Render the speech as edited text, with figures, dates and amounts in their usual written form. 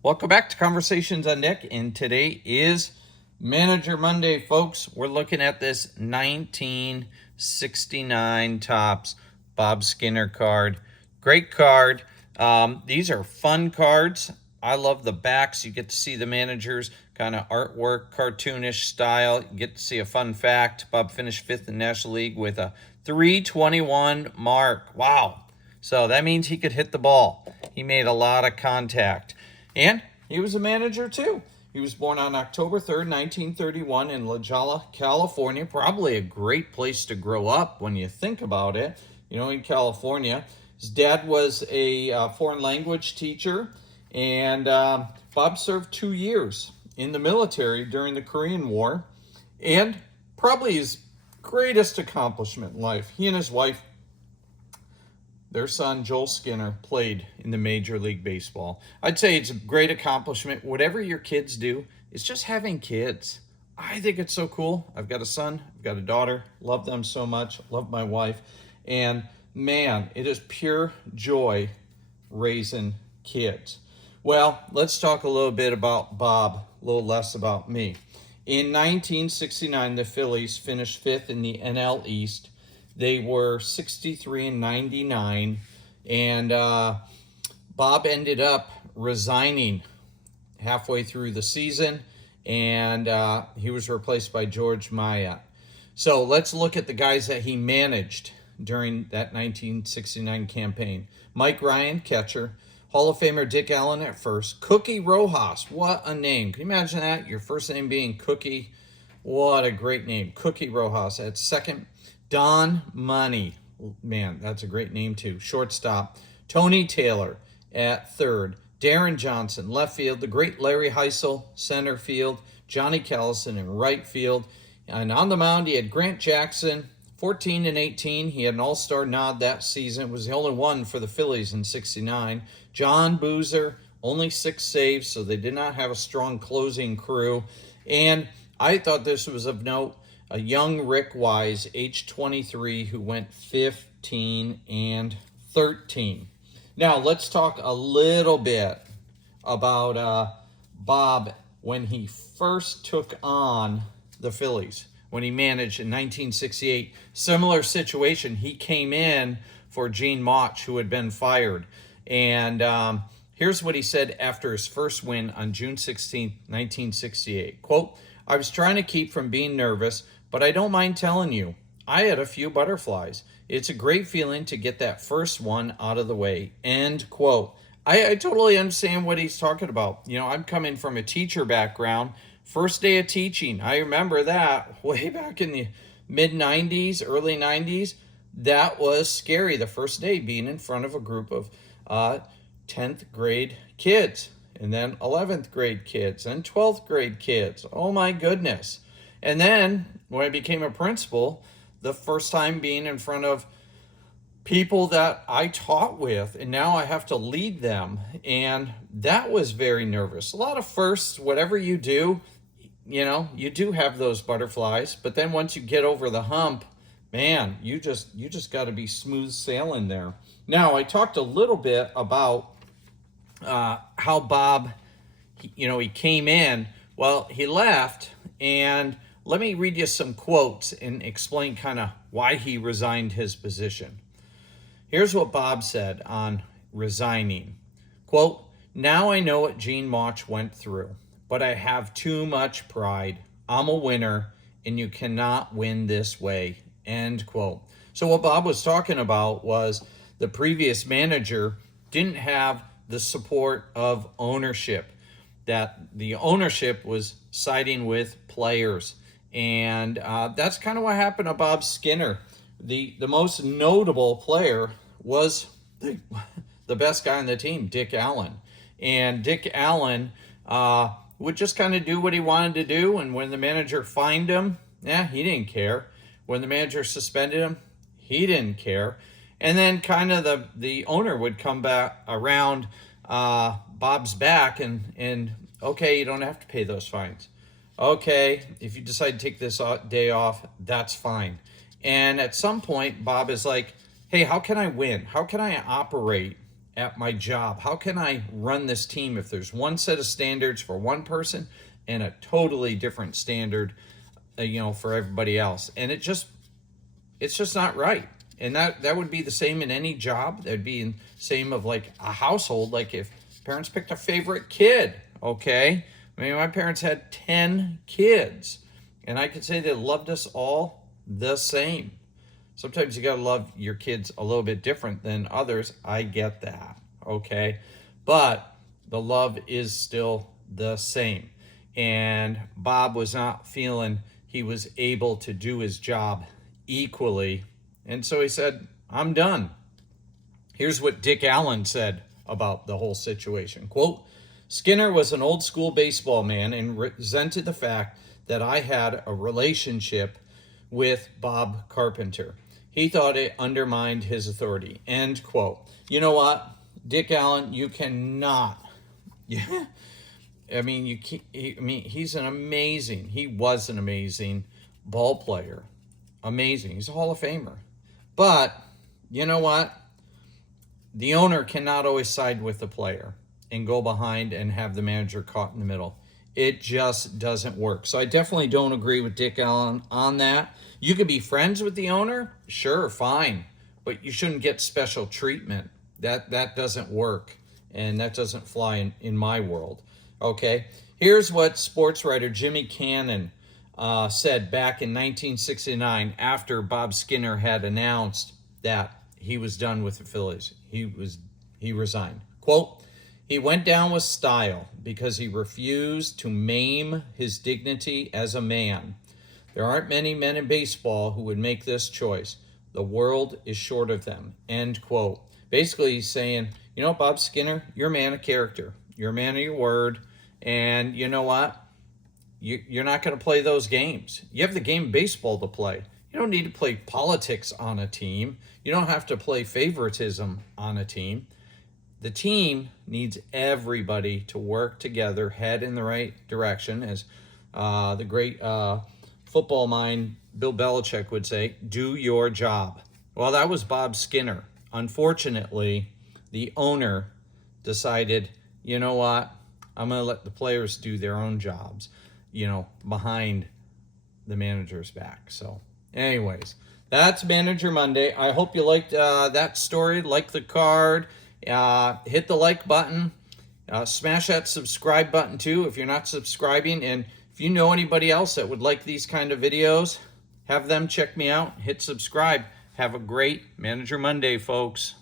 Welcome back to Conversations on Deck, and today is Manager Monday, folks. We're looking at this 1969 Topps Bob Skinner card. Great card. These are fun cards. I love the backs. You get to see the managers, kind of artwork, cartoonish style. You get to see a fun fact. Bob finished fifth in National League with a 321 mark. Wow. So that means he could hit the ball. He made a lot of contact. And he was a manager too. He was born on October 3rd, 1931 in La Jolla, California. Probably a great place to grow up when you think about it, in California. His dad was a foreign language teacher, and Bob served 2 years in the military during the Korean War. And probably his greatest accomplishment in life, he and his wife, their son, Joel Skinner, played in the Major League Baseball. I'd say it's a great accomplishment. Whatever your kids do, it's just having kids. I think it's so cool. I've got a son, I've got a daughter, love them so much, love my wife. And man, it is pure joy raising kids. Well, let's talk a little bit about Bob, a little less about me. In 1969, the Phillies finished fifth in the NL East. They were 63 and 99, and Bob ended up resigning halfway through the season, and he was replaced by George Myatt. So let's look at the guys that he managed during that 1969 campaign. Mike Ryan, catcher. Hall of Famer Dick Allen at first. Cookie Rojas, what a name. Can you imagine that? Your first name being Cookie. What a great name. Cookie Rojas at second. Don Money, man, that's a great name too. Shortstop. Tony Taylor at third. Darren Johnson, left field. The great Larry Heisel, center field. Johnny Callison in right field. And on the mound, he had Grant Jackson, 14 and 18. He had an all-star nod that season. It was the only one for the Phillies in 69. John Boozer, only 6 saves, so they did not have a strong closing crew. And I thought this was of note. A young Rick Wise, age 23, who went 15 and 13. Now, let's talk a little bit about Bob when he first took on the Phillies, when he managed in 1968. Similar situation. He came in for Gene Mauch, who had been fired. And here's what he said after his first win on June 16, 1968. Quote, "I was trying to keep from being nervous, but I don't mind telling you, I had a few butterflies. It's a great feeling to get that first one out of the way." End quote. I totally understand what he's talking about. I'm coming from a teacher background. First day of teaching, I remember that way back in the mid-90s, early 90s. That was scary, the first day being in front of a group of 10th grade kids, and then 11th grade kids, and 12th grade kids. Oh my goodness. And then when I became a principal, the first time being in front of people that I taught with, and now I have to lead them. And that was very nervous. A lot of firsts, whatever you do, you do have those butterflies. But then once you get over the hump, man, you just got to be smooth sailing there. Now, I talked a little bit about how Bob, he came in. Well, he left, and let me read you some quotes and explain kind of why he resigned his position. Here's what Bob said on resigning. Quote, "Now I know what Gene Mauch went through, but I have too much pride. I'm a winner, and you cannot win this way." End quote. So what Bob was talking about was the previous manager didn't have the support of ownership, that the ownership was siding with players. And that's kind of what happened to Bob Skinner. The most notable player was the best guy on the team, Dick Allen. And Dick Allen would just kind of do what he wanted to do. And when the manager fined him, he didn't care. When the manager suspended him, he didn't care. And then kind of the owner would come back around Bob's back and okay, you don't have to pay those fines. Okay, if you decide to take this day off, that's fine. And at some point, Bob is like, hey, how can I win? How can I operate at my job? How can I run this team if there's one set of standards for one person and a totally different standard, for everybody else? And it's just not right. And that would be the same in any job. That'd be the same of like a household. Like if parents picked a favorite kid, okay? I mean, my parents had 10 kids, and I could say they loved us all the same. Sometimes you gotta love your kids a little bit different than others. I get that, okay? But the love is still the same. And Bob was not feeling he was able to do his job equally. And so he said, I'm done. Here's what Dick Allen said about the whole situation. Quote, Skinner was an old school baseball man and resented the fact that I had a relationship with Bob Carpenter. He thought it undermined his authority. End quote. You know what, Dick Allen, you cannot. Yeah. I mean, he was an amazing ball player. Amazing. He's a Hall of Famer. But you know what? The owner cannot always side with the player and go behind and have the manager caught in the middle. It just doesn't work. So I definitely don't agree with Dick Allen on that. You could be friends with the owner, sure, fine, but you shouldn't get special treatment. That doesn't work, and that doesn't fly in my world. Okay, here's what sports writer Jimmy Cannon said back in 1969 after Bob Skinner had announced that he was done with the Phillies. He resigned. Quote, he went down with style because he refused to maim his dignity as a man. There aren't many men in baseball who would make this choice. The world is short of them. End quote. Basically, he's saying, Bob Skinner, you're a man of character. You're a man of your word. And you know what? You're not going to play those games. You have the game of baseball to play. You don't need to play politics on a team. You don't have to play favoritism on a team. The team needs everybody to work together, head in the right direction, as the great football mind Bill Belichick would say, do your job. Well, that was Bob Skinner. Unfortunately, the owner decided, you know what? I'm going to let the players do their own jobs, behind the manager's back. So anyways, that's Manager Monday. I hope you liked that story, like the card, hit the like button, smash that subscribe button too if you're not subscribing. And if you know anybody else that would like these kind of videos, have them check me out, hit subscribe. Have a great Manager Monday, folks.